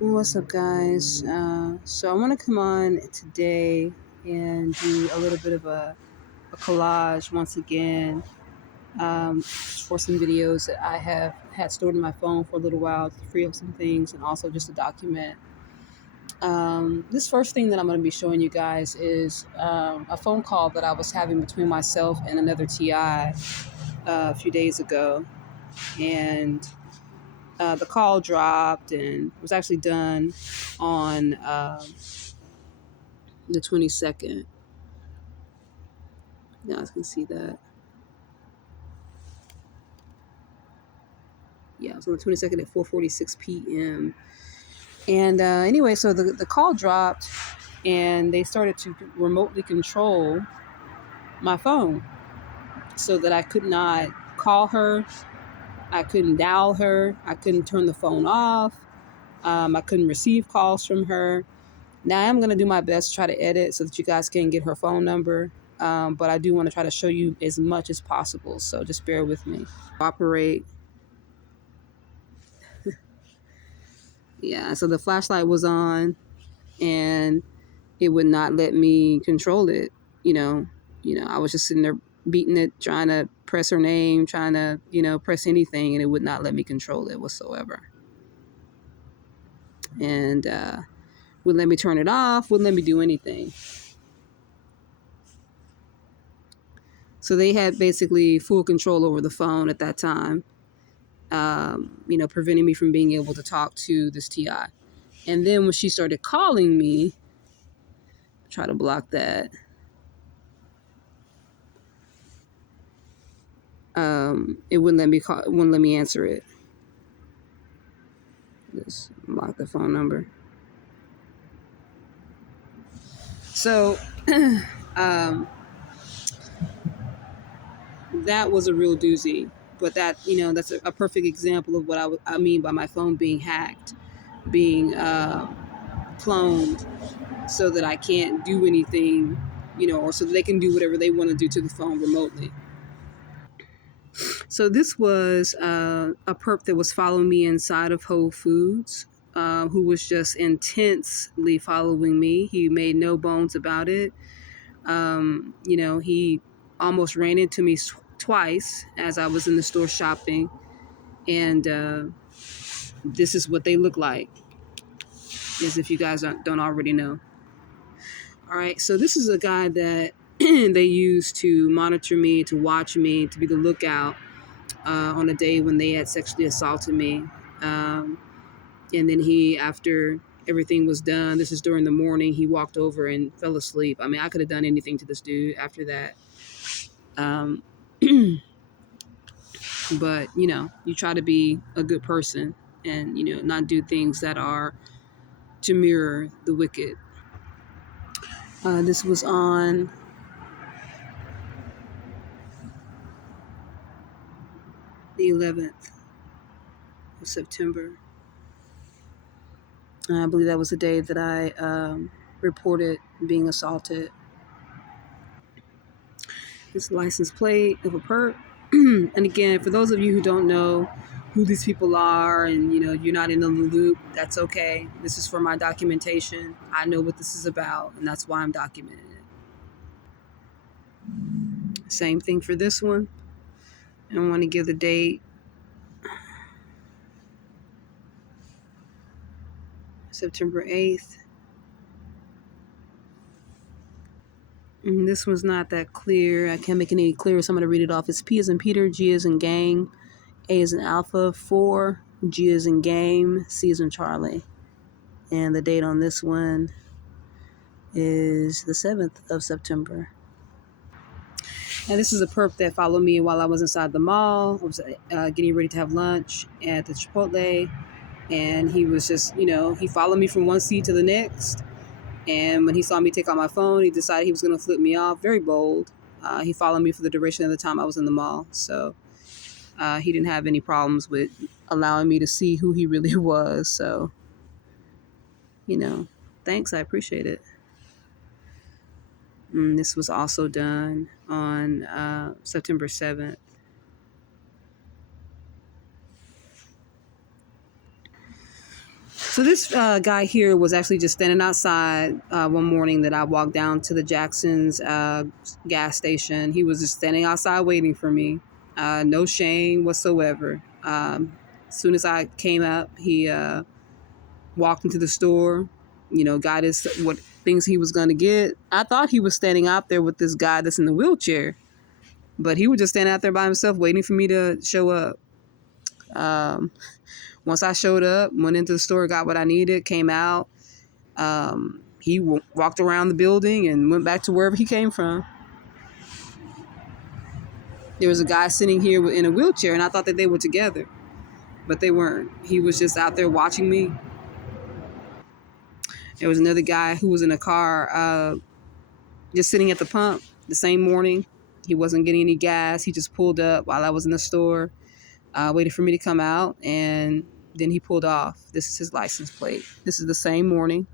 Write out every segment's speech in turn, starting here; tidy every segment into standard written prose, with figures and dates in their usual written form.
What's up, guys? So I want to come on today and do a little bit of a collage once again for some videos that I have had stored in my phone for a little while to free up some things and also just to document. This first thing that I'm going to be showing you guys is a phone call that I was having between myself and another TI a few days ago. And the call dropped and was actually done on the 22nd. You guys can see that. Yeah, it was on the 22nd at 4:46 p.m. And anyway, so the call dropped and they started to remotely control my phone so that I could not call her. I couldn't dial her. I couldn't turn the phone off. I couldn't receive calls from her. Now I'm going to do my best to try to edit so that you guys can get her phone number. But I do want to try to show you as much as possible. So just bear with me. Operate. Yeah, so the flashlight was on and it would not let me control it. I was just sitting there beating it, trying to press her name, trying to, press anything, and it would not let me control it whatsoever. And wouldn't let me turn it off, wouldn't let me do anything. So they had basically full control over the phone at that time, preventing me from being able to talk to this TI. And then when she started calling me, try to block that. It wouldn't let me call. It wouldn't let me answer it. Just block the phone number. So, that was a real doozy. But that's a perfect example of what I mean by my phone being hacked, being cloned, so that I can't do anything, or so that they can do whatever they want to do to the phone remotely. So this was a perp that was following me inside of Whole Foods, who was just intensely following me. He made no bones about it. He almost ran into me twice as I was in the store shopping. And this is what they look like, as if you guys don't already know. All right, so this is a guy that they use to monitor me, to watch me, to be the lookout on a day when they had sexually assaulted me. And then after everything was done, this is during the morning, he walked over and fell asleep. I mean, I could have done anything to this dude after that. Um, but, you try to be a good person and, not do things that are to mirror the wicked. This was on the 11th of September. I believe that was the day that I reported being assaulted. His license plate of a perp. And again, for those of you who don't know who these people are and you're not in the loop, that's okay. This is for my documentation. I know what this is about, and that's why I'm documenting it. Same thing for this one. I want to give the date. September 8th. And this one's not that clear. I can't make it any clearer, so I'm going to read it off. It's P as in Peter, G as in gang, A as in Alpha, 4, G as in game, C as in Charlie. And the date on this one is the 7th of September. And this is a perp that followed me while I was inside the mall. I was getting ready to have lunch at the Chipotle. And he was just, he followed me from one seat to the next. And when he saw me take out my phone, he decided he was going to flip me off. Very bold. He followed me for the duration of the time I was in the mall. So he didn't have any problems with allowing me to see who he really was. So, thanks. I appreciate it. And this was also done on September 7th. So this guy here was actually just standing outside one morning that I walked down to the Jackson's gas station. He was just standing outside waiting for me. No shame whatsoever. As soon as I came up, he walked into the store, got his what things he was going to get. I thought he was standing out there with this guy that's in the wheelchair, but he was just standing out there by himself waiting for me to show up. Once I showed up, went into the store, got what I needed, came out. He walked around the building and went back to wherever he came from. There was a guy sitting here in a wheelchair, and I thought that they were together, but they weren't. He was just out there watching me. There was another guy who was in a car just sitting at the pump the same morning. He wasn't getting any gas. He just pulled up while I was in the store, waited for me to come out, and then he pulled off. This is his license plate. This is the same morning.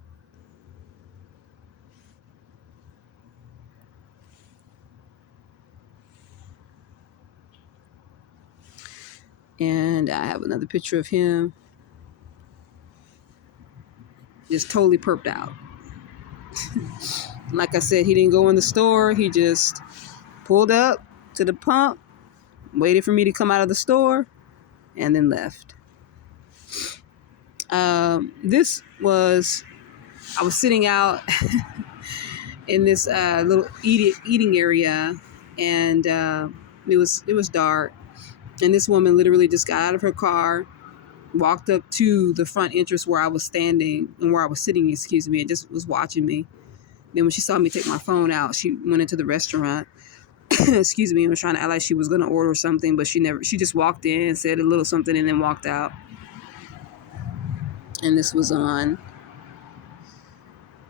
And I have another picture of him just totally perped out. Like I said, he didn't go in the store. He just pulled up to the pump, waited for me to come out of the store, and then left. I was sitting out in this little eating area, and it was dark. And this woman literally just got out of her car, walked up to the front entrance where I was standing and where I was sitting, and just was watching me. Then when she saw me take my phone out, she went into the restaurant, and was trying to act like she was going to order something, but she just walked in, said a little something, and then walked out. And this was on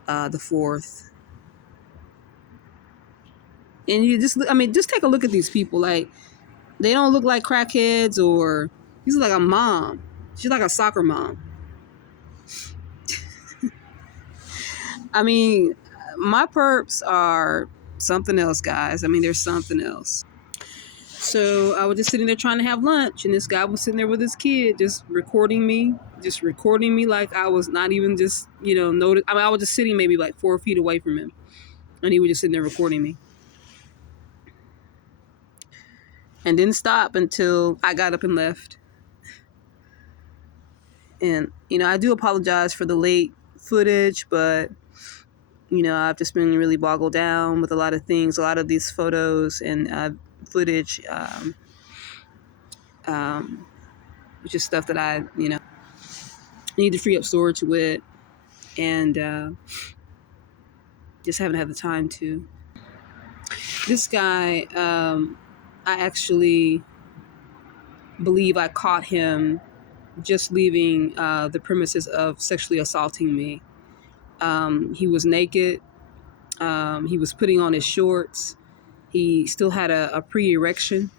the 4th. And just take a look at these people. Like, they don't look like crackheads, or these are like a mom. She's like a soccer mom. I mean, my perps are something else, guys. I mean, they're something else. So I was just sitting there trying to have lunch, and this guy was sitting there with his kid, just recording me like I was not even just, noticed. I mean, I was just sitting maybe like 4 feet away from him, and he was just sitting there recording me. And didn't stop until I got up and left. And, I do apologize for the late footage, but, I've just been really boggled down with a lot of things, a lot of these photos and footage, which is stuff that I, need to free up storage with, and just haven't had the time to. This guy, I actually believe I caught him just leaving the premises of sexually assaulting me. He was naked. He was putting on his shorts. He still had a pre-erection,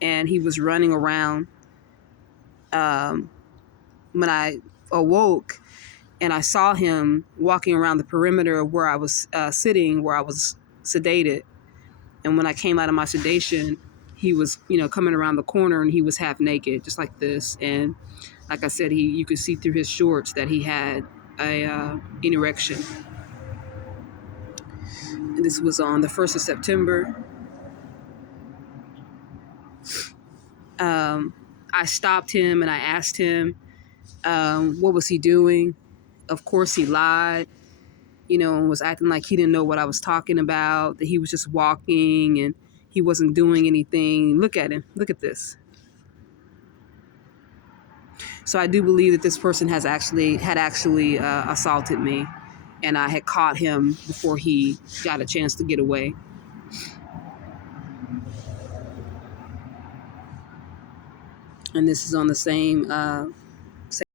and he was running around. When I awoke and I saw him walking around the perimeter of where I was sitting, where I was sedated, and when I came out of my sedation, he was, coming around the corner, and he was half naked, just like this. And like I said, you could see through his shorts that he had an erection. And this was on the 1st of September. I stopped him and I asked him, what was he doing? Of course he lied, and was acting like he didn't know what I was talking about, that he was just walking and he wasn't doing anything. Look at him. Look at this. So I do believe that this person had actually assaulted me, and I had caught him before he got a chance to get away. And this is on the same